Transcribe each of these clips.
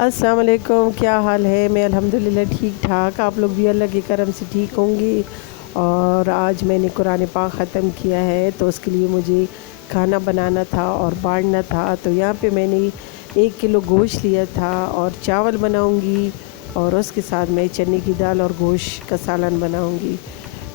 अस्सलाम वालेकुम, क्या हाल है। मैं अल्हम्दुलिल्लाह ठीक ठाक। आप लोग भी अल्लाह के करम से ठीक होंगे। और आज मैंने कुरान पाक ख़त्म किया है, तो उसके लिए मुझे खाना बनाना था और बाँटना था। तो यहाँ पे मैंने 1 किलो गोश्त लिया था और चावल बनाऊँगी और उसके साथ मैं चने की दाल और गोश्त का सालन बनाऊँगी।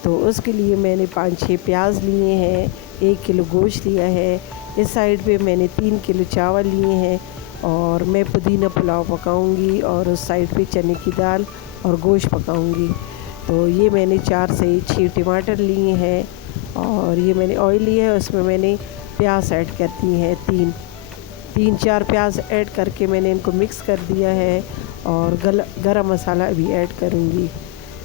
तो उसके लिए मैंने 5-6 प्याज लिए हैं, 1 किलो गोश्त लिया है। इस साइड पे मैंने 3 किलो चावल लिए हैं और मैं पुदीना पुलाव पकाऊंगी और उस साइड पे चने की दाल और गोश्त पकाऊंगी। तो ये मैंने 4 से 6 टमाटर लिए हैं और ये मैंने ऑयल लिया है, उसमें मैंने प्याज ऐड कर दी है। 3-4 प्याज ऐड करके मैंने इनको मिक्स कर दिया है और गरम मसाला भी ऐड करूँगी।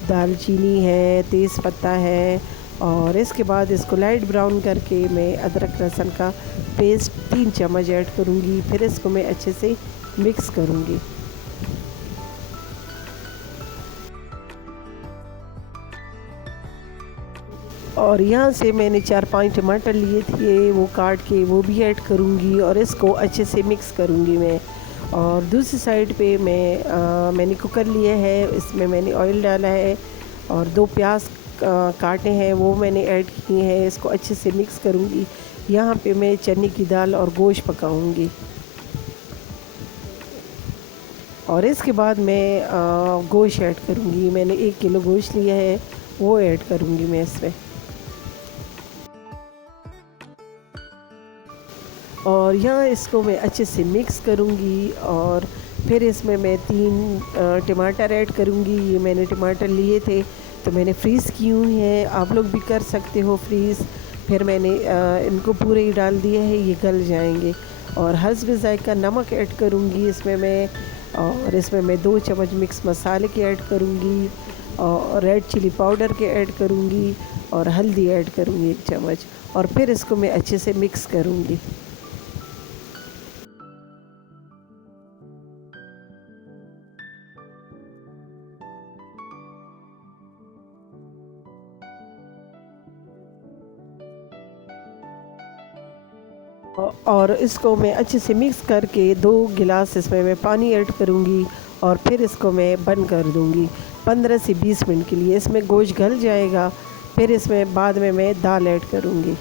दालचीनी है, तेज़पत्ता है और इसके बाद इसको लाइट ब्राउन करके मैं अदरक लहसुन का पेस्ट 3 चम्मच ऐड करूँगी। फिर इसको मैं अच्छे से मिक्स करूँगी। और यहाँ से मैंने 4-5 टमाटर लिए थे, वो काट के वो भी ऐड करूँगी और इसको अच्छे से मिक्स करूँगी मैं। और दूसरी साइड पे मैंने कुकर लिया है, इसमें मैंने ऑयल डाला है और 2 प्याज काटे हैं वो मैंने ऐड किए हैं। इसको अच्छे से मिक्स करूँगी। यहाँ पे मैं चने की दाल और गोश्त पकाऊँगी और इसके बाद मैं गोश्त ऐड करूँगी। मैंने 1 किलो गोश्त लिया है, वो ऐड करूँगी मैं इसमें। और यहाँ इसको मैं अच्छे से मिक्स करूँगी और फिर इसमें मैं 3 टमाटर ऐड करूँगी। ये मैंने टमाटर लिए थे तो मैंने फ्रीज़ किए हुए हैं, आप लोग भी कर सकते हो फ्रीज़। फिर मैंने इनको पूरे ही डाल दिया है, ये गल जाएंगे। और हस्ब ज़ायक़ा नमक ऐड करूँगी इसमें मैं। और इसमें मैं 2 चम्मच मिक्स मसाले के ऐड करूँगी और रेड चिली पाउडर के ऐड करूँगी और हल्दी ऐड करूँगी 1 चम्मच। और फिर इसको मैं अच्छे से मिक्स करूँगी। और इसको मैं अच्छे से मिक्स करके 2 गिलास इसमें मैं पानी ऐड करूँगी और फिर इसको मैं बंद कर दूँगी 15 से 20 मिनट के लिए। इसमें गोश्त गल जाएगा, फिर इसमें बाद में मैं दाल ऐड करूँगी।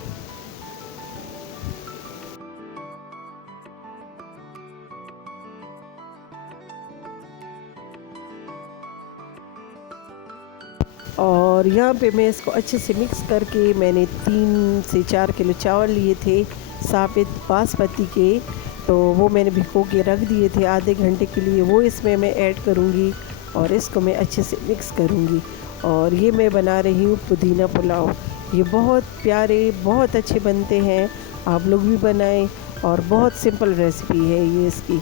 और यहाँ पे मैं इसको अच्छे से मिक्स करके मैंने 3 से 4 किलो चावल लिए थे साबित बासमती के, तो वो मैंने भिगो के रख दिए थे आधे घंटे के लिए, वो इसमें मैं ऐड करूँगी और इसको मैं अच्छे से मिक्स करूँगी। और ये मैं बना रही हूँ पुदीना पुलाव। ये बहुत प्यारे, बहुत अच्छे बनते हैं, आप लोग भी बनाएं। और बहुत सिंपल रेसिपी है ये इसकी,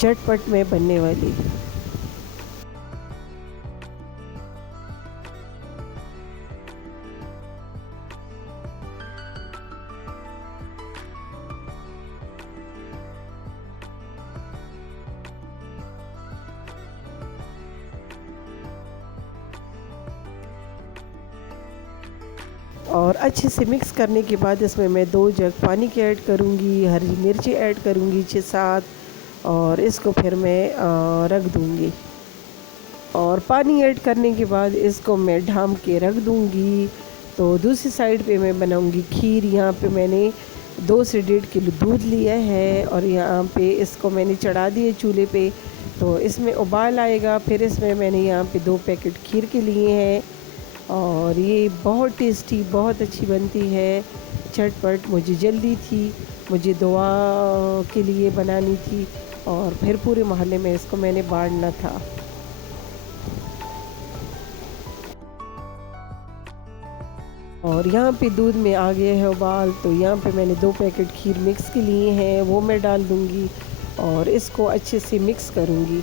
झटपट में बनने वाली। और अच्छे से मिक्स करने के बाद इसमें मैं 2 जग पानी के ऐड करूँगी, हरी मिर्ची ऐड करूँगी 6-7 और इसको फिर मैं रख दूँगी। और पानी ऐड करने के बाद इसको मैं ढाँप के रख दूँगी। तो दूसरी साइड पे मैं बनाऊँगी खीर। यहाँ पे मैंने 2 से 1.5 किलो दूध लिया है और यहाँ पे इसको मैंने चढ़ा दिया चूल्हे पे। तो इसमें उबाल आएगा, फिर इसमें मैंने यहाँ पे 2 पैकेट खीर के लिए हैं और ये बहुत टेस्टी, बहुत अच्छी बनती है, झटपट। मुझे जल्दी थी, मुझे दुआ के लिए बनानी थी और फिर पूरे मोहल्ले में इसको मैंने बाँटना था। और यहाँ पे दूध में आ गया है उबाल, तो यहाँ पे मैंने 2 पैकेट खीर मिक्स के लिए हैं, वो मैं डाल दूँगी और इसको अच्छे से मिक्स करूँगी।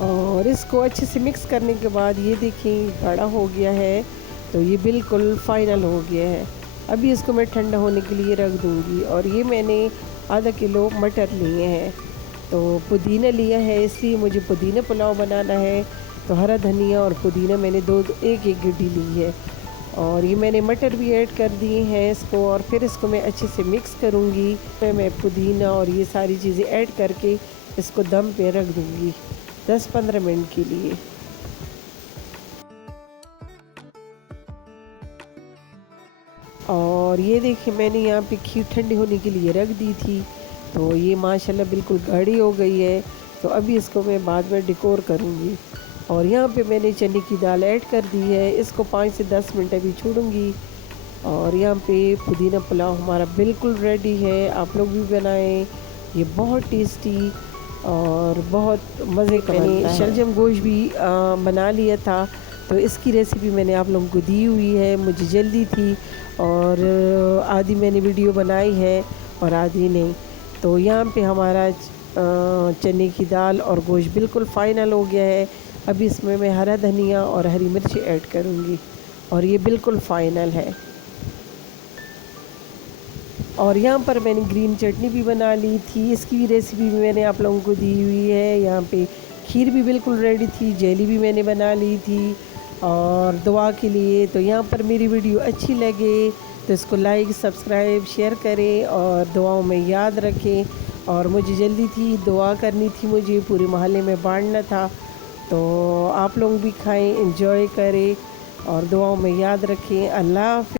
और इसको अच्छे से मिक्स करने के बाद ये देखिए गाढ़ा हो गया है, तो ये बिल्कुल फ़ाइनल हो गया है। अभी इसको मैं ठंडा होने के लिए रख दूँगी। और ये मैंने आधा किलो मटर लिए हैं तो पुदीना लिया है, इसलिए मुझे पुदीना पुलाव बनाना है। तो हरा धनिया और पुदीना मैंने दो एक एक गड्डी ली है, और ये मैंने मटर भी ऐड कर दिए हैं इसको, और फिर इसको मैं अच्छे से मिक्स करूँगी। फिर मैं पुदीना और ये सारी चीज़ें ऐड करके इसको दम पे रख दूँगी 10-15 मिनट के लिए। और ये देखिए मैंने यहाँ पे खीर ठंडी होने के लिए रख दी थी, तो ये माशाल्लाह बिल्कुल गाढ़ी हो गई है। तो अभी इसको मैं बाद में डेकोर करूँगी। और यहाँ पे मैंने चने की दाल ऐड कर दी है, इसको 5 से 10 मिनट अभी छोड़ूंगी। और यहाँ पे पुदीना पुलाव हमारा बिल्कुल रेडी है, आप लोग भी बनाएं, ये बहुत टेस्टी और बहुत मज़े का बनता है। शलजम गोश्त भी बना लिया था, तो इसकी रेसिपी मैंने आप लोगों को दी हुई है। मुझे जल्दी थी और आधी मैंने वीडियो बनाई है और आधी नहीं। तो यहाँ पे हमारा चने की दाल और गोश्त बिल्कुल फ़ाइनल हो गया है। अभी इसमें मैं हरा धनिया और हरी मिर्च ऐड करूँगी, और ये बिल्कुल फ़ाइनल है। और यहाँ पर मैंने ग्रीन चटनी भी बना ली थी, इसकी भी रेसिपी भी मैंने आप लोगों को दी हुई है। यहाँ पे खीर भी बिल्कुल रेडी थी, जेली भी मैंने बना ली थी और दुआ के लिए। तो यहाँ पर मेरी वीडियो अच्छी लगे तो इसको लाइक, सब्सक्राइब, शेयर करें और दुआओं में याद रखें। और मुझे जल्दी थी, दुआ करनी थी, मुझे पूरे मोहल्ले में बांटना था। तो आप लोग भी खाएं, एंजॉय करें और दुआओं में याद रखें। अल्लाह हाफ़िज़।